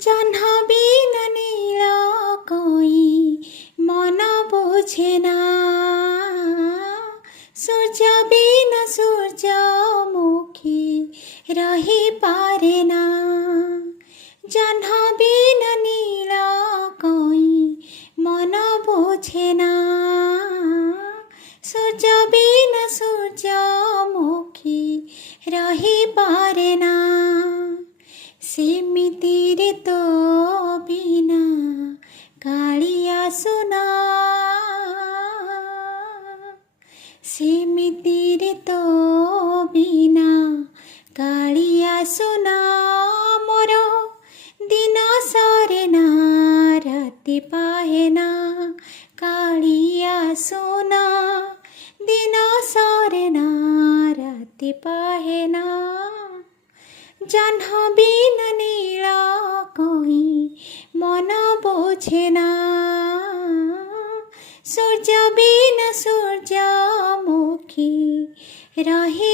জাহ্নবী না নীল কই মন বোঝে না, সূর্য বিনা সূর্যমুখী রহি পারে না। জাহ্নবী না নীল কই মন বোঝে না, সূর্য বিনা সূর্যমুখী রহি পারে না। ସେମିତିରେ ତୋ ବିନା କାଳିଆ ସୁନା, ସେମିତିରେ ତୋ ବିନା କାଳିଆ ସୁନା। ମୋର ଦିନ ସରେ ନା ରାତି ପାହେ ନା କାଳିଆ ସୁନା, ଦିନ ସରେ ନା ରାତି ପାହେ ନା। জাহ্নবী না নীল কই মন বোঝে না, সূর্য বিনা সূর্যমুখী রহি